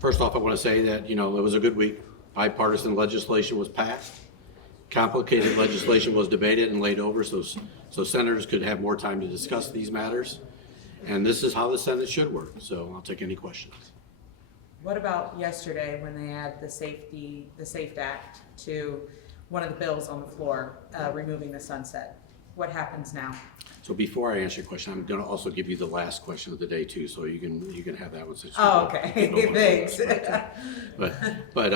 First off, I want to say that, it was a good week. Bipartisan legislation was passed. Complicated legislation was debated and laid over so senators could have more time to discuss these matters. And this is how the Senate should work. So I'll take any questions. What about yesterday when they add the SAFE Act to one of the bills on the floor, removing the sunset? What happens now? So before I answer your question, I'm going to also give you the last question of the day too, so you can have that one. Since Oh, okay. Thanks. But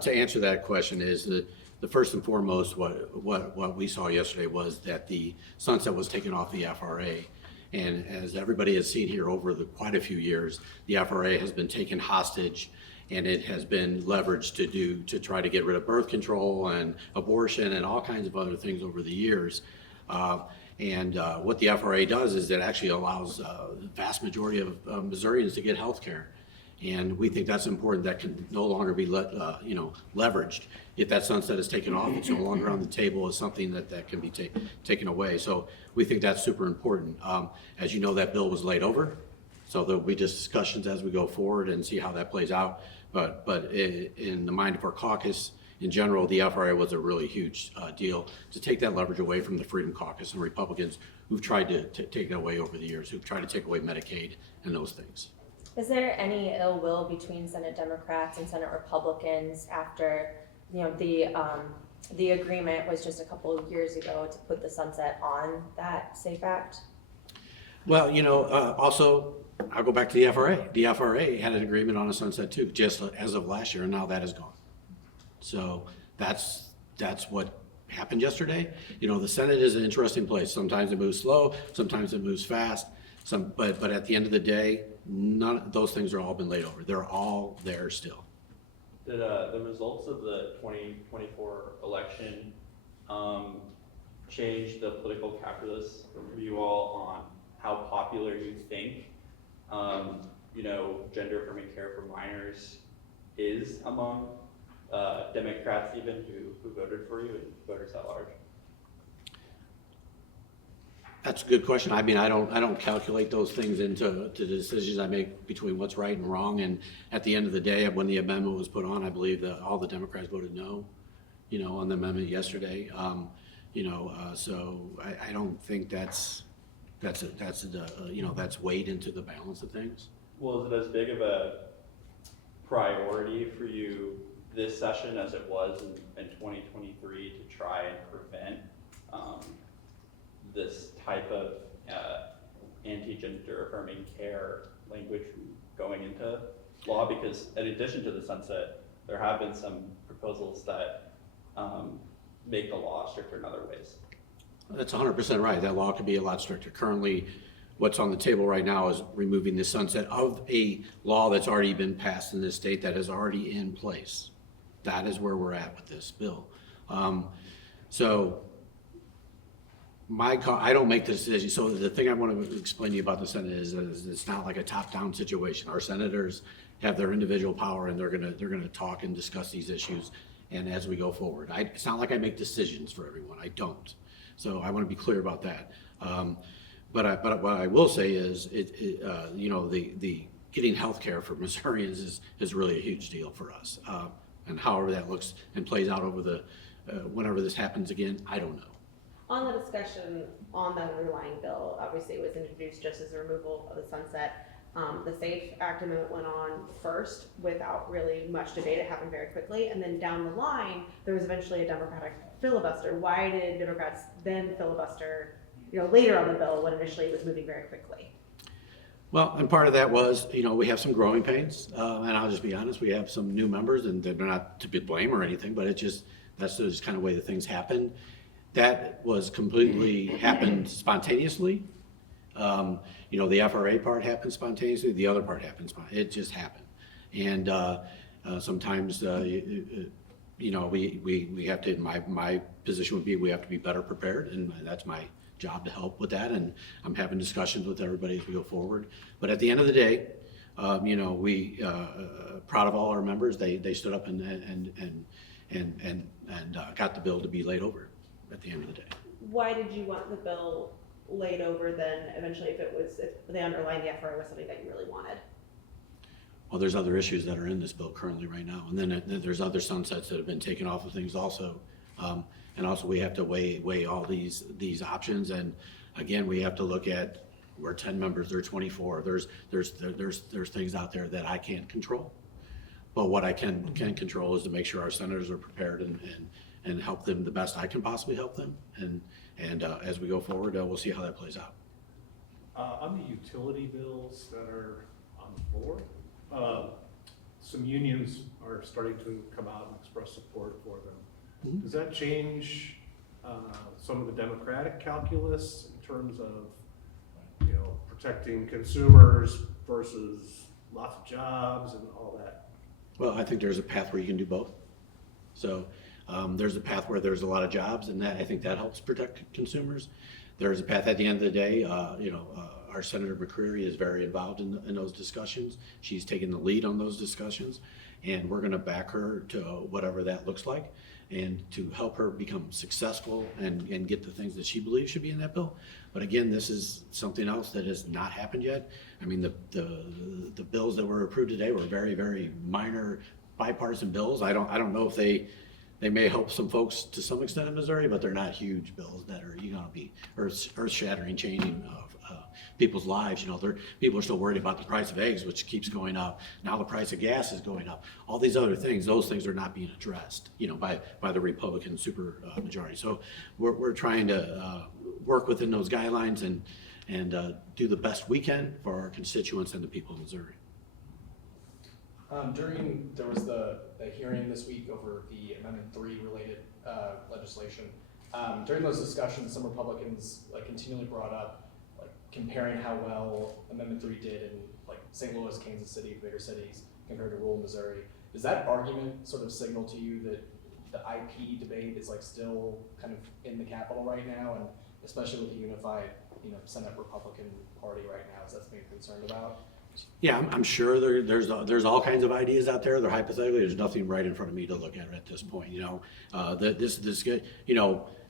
to answer that question is the first and foremost, what we saw yesterday was that the sunset was taken off the FRA. And as everybody has seen here over quite a few years, the FRA has been taken hostage, and it has been leveraged to try to get rid of birth control and abortion and all kinds of other things over the years. What the FRA does is it actually allows the vast majority of Missourians to get health care. And we think that's important. That can no longer be leveraged. If that sunset is taken off, it's no longer on the table as something that can be taken away. So we think that's super important. As you know, that bill was laid over. So there'll be just discussions as we go forward and see how that plays out. But in the mind of our caucus, in general, the FRA was a really huge deal to take that leverage away from the Freedom Caucus and Republicans who've tried to take it away over the years, who've tried to take away Medicaid and those things. Is there any ill will between Senate Democrats and Senate Republicans after, the agreement was just a couple of years ago to put the sunset on that SAFE Act? Well, also, I'll go back to the FRA. The FRA had an agreement on a sunset too, just as of last year, and now that is gone. So that's what happened yesterday. The Senate is an interesting place. Sometimes it moves slow, sometimes it moves fast. But at the end of the day, none of those things are all been laid over. They're all there still. Did the results of the 2024 election change the political calculus for you all on how popular you think, gender affirming care for minors is among Democrats even who voted for you and voters at large? That's a good question. I mean, I don't calculate those things into the decisions I make between what's right and wrong. And at the end of the day, when the amendment was put on, I believe that all the Democrats voted no, on the amendment yesterday. So I don't think that's weighed into the balance of things. Well, is it as big of a priority for you this session as it was in 2023 to try and prevent this type of anti-gender affirming care language going into law? Because in addition to the sunset, there have been some proposals that make the law stricter in other ways. That's 100% right. That law could be a lot stricter. Currently, what's on the table right now is removing the sunset of a law that's already been passed in this state that is already in place. That is where we're at with this bill. I don't make the decision. So the thing I want to explain to you about the Senate is it's not like a top-down situation. Our senators have their individual power, and they're gonna talk and discuss these issues. And as we go forward, it's not like I make decisions for everyone. I don't. So I want to be clear about that. But what I will say is, the getting health care for Missourians is really a huge deal for us. And however that looks and plays out over whenever this happens again, I don't know. On the discussion on the underlying bill, obviously it was introduced just as a removal of the sunset. The SAFE Act amendment went on first without really much debate. It happened very quickly. And then down the line, there was eventually a Democratic filibuster. Why did Democrats then filibuster, later on the bill when initially it was moving very quickly? Well, and part of that was, we have some growing pains, and I'll just be honest, we have some new members, and they're not to be blamed or anything, but that's just kind of the way that things happen. That was completely happened spontaneously. The FRA part happened spontaneously, the other part happened spontaneously. It just happened. And sometimes, we have to, my position would be we have to be better prepared, and that's my job to help with that. And I'm having discussions with everybody as we go forward. But at the end of the day, we proud of all our members. They stood up and got the bill to be laid over at the end of the day. Why did you want the bill laid over then eventually if the underlying the FRA was something that you really wanted? well, there's other issues that are in this bill currently right now. And then there's other sunsets that have been taken off of things also. And also we have to weigh all these options. And again, we have to look at, we're 10 members, they're 24. There's things out there that I can't control. But what I can control is to make sure our senators are prepared and help them the best I can possibly help them. And as we go forward, we'll see how that plays out. On the utility bills that are on the floor, some unions are starting to come out and express support for them. Mhm. Does that change some of the democratic calculus in terms of, protecting consumers versus lots of jobs and all that? Well, I think there's a path where you can do both. So there's a path where there's a lot of jobs, and I think that helps protect consumers. There's a path at the end of the day, our Senator McCreary is very involved in those discussions. She's taken the lead on those discussions, and we're gonna back her to whatever that looks like, and to help her become successful and get the things that she believes should be in that bill. But again, this is something else that has not happened yet. I mean, the bills that were approved today were very, very minor bipartisan bills. I don't know if they may help some folks to some extent in Missouri, but they're not huge bills that are gonna be earth-shattering, changing of people's lives. People are still worried about the price of eggs, which keeps going up. Now the price of gas is going up. All these other things, those things are not being addressed, by the Republican super majority. So we're trying to work within those guidelines and do the best we can for our constituents and the people of Missouri. There was the hearing this week over the Amendment 3 related legislation. During those discussions, some Republicans continually brought up comparing how well Amendment 3 did in St. Louis, Kansas City, bigger cities compared to rural Missouri. Does that argument sort of signal to you that the IP debate is still kind of in the Capitol right now, and especially with the unified Senate Republican Party right now, is that something you're concerned about? Yeah, I'm sure there's all kinds of ideas out there. They're hypothetical. There's nothing right in front of me to look at this point.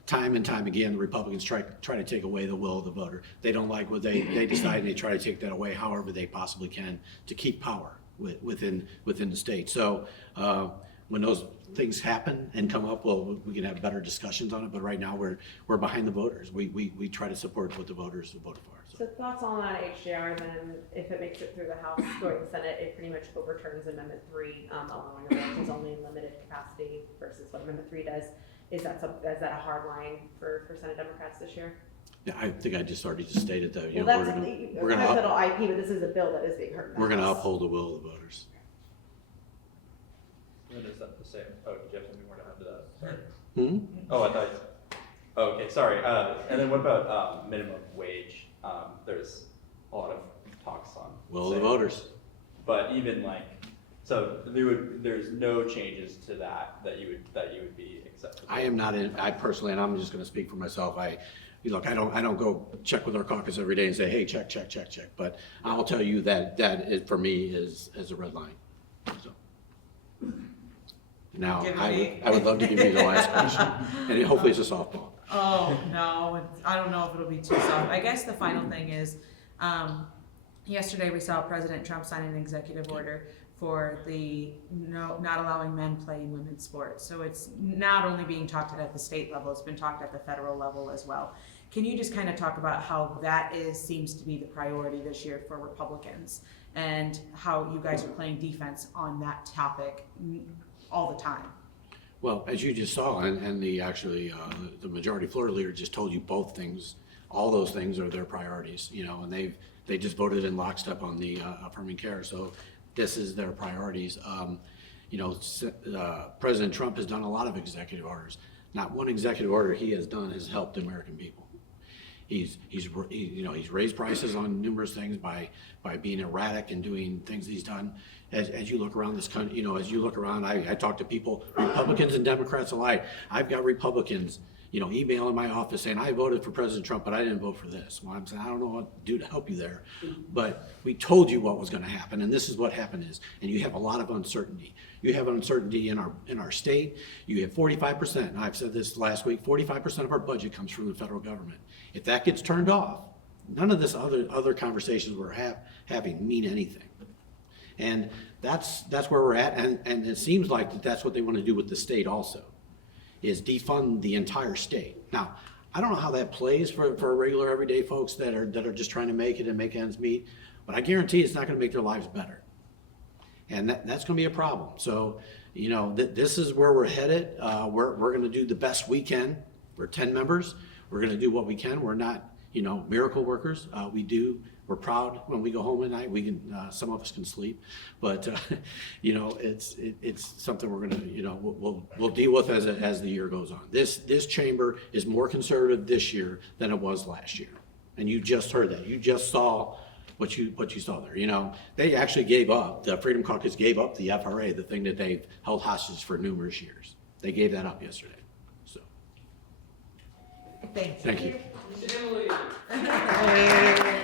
Time and time again, the Republicans try to take away the will of the voter. They don't like what they decide, and they try to take that away however they possibly can to keep power within the state. So when those things happen and come up, well, we can have better discussions on it. But right now, we're behind the voters. We try to support what the voters voted for. So thoughts on that HJR, then if it makes it through the House, going to the Senate, it pretty much overturns Amendment 3, allowing elections only in limited capacity versus what Amendment 3 does. Is that a hard line for Senate Democrats this year? Yeah, I think I just already stated that. Well, that's hypothetical IP, but this is a bill that is being heard in the We're going to House. uphold the will of the voters. What is that the same? Oh, did you have something more to add to that? Sorry. Hmm? Oh, I thought. Oh, okay, sorry. And then what about minimum wage? There's a lot of talks on. Will of the voters. But even so there's no changes to that you would be acceptable. I am not I personally, and I'm just going to speak for myself. I don't go check with our caucus every day and say, hey, check. But I'll tell you that for me is a red line. So. Now, I would love to give you the last question, and hopefully it's a softball. Oh, no, I don't know if it'll be too soft. I guess the final thing is, yesterday we saw President Trump sign an executive order for not allowing men playing women's sports. So it's not only being talked at the state level, it's been talked at the federal level as well. Can you just kind of talk about how that seems to be the priority this year for Republicans, and how you guys are playing defense on that topic all the time? Well, as you just saw, and the majority floor leader just told you both things. All those things are their priorities, and they just voted in lockstep on the affirming care. So this is their priorities. President Trump has done a lot of executive orders. Not one executive order he has done has helped the American people. He's raised prices on numerous things by being erratic and doing things he's done. As you look around this country, I talk to people, Republicans and Democrats alike. I've got Republicans, emailing my office saying, I voted for President Trump, but I didn't vote for this. Well, I'm saying, I don't know what to do to help you there. But we told you what was going to happen, and this is what happened is, and you have a lot of uncertainty. You have uncertainty in our state. You have 45%, and I've said this last week, 45% of our budget comes from the federal government. If that gets turned off, none of this other conversations we're having mean anything. And that's where we're at, and it seems like that's what they want to do with the state also, is defund the entire state. Now, I don't know how that plays for regular everyday folks that are just trying to make it and make ends meet, but I guarantee it's not gonna make their lives better. And that's gonna be a problem. So, you know, this is where we're headed. We're gonna do the best we can. We're 10 members. We're gonna do what we can. We're not, you know, miracle workers. We're proud when we go home at night. We can, some of us can sleep, but you know, it's something we're gonna, you know, we'll deal with as the year goes on. This chamber is more conservative this year than it was last year, and you just heard that. You just saw what you saw there. You know, they actually gave up. The Freedom Caucus gave up the FRA, the thing that they've held hostage for numerous years. They gave that up yesterday. So, Thank you. thank you. Hey.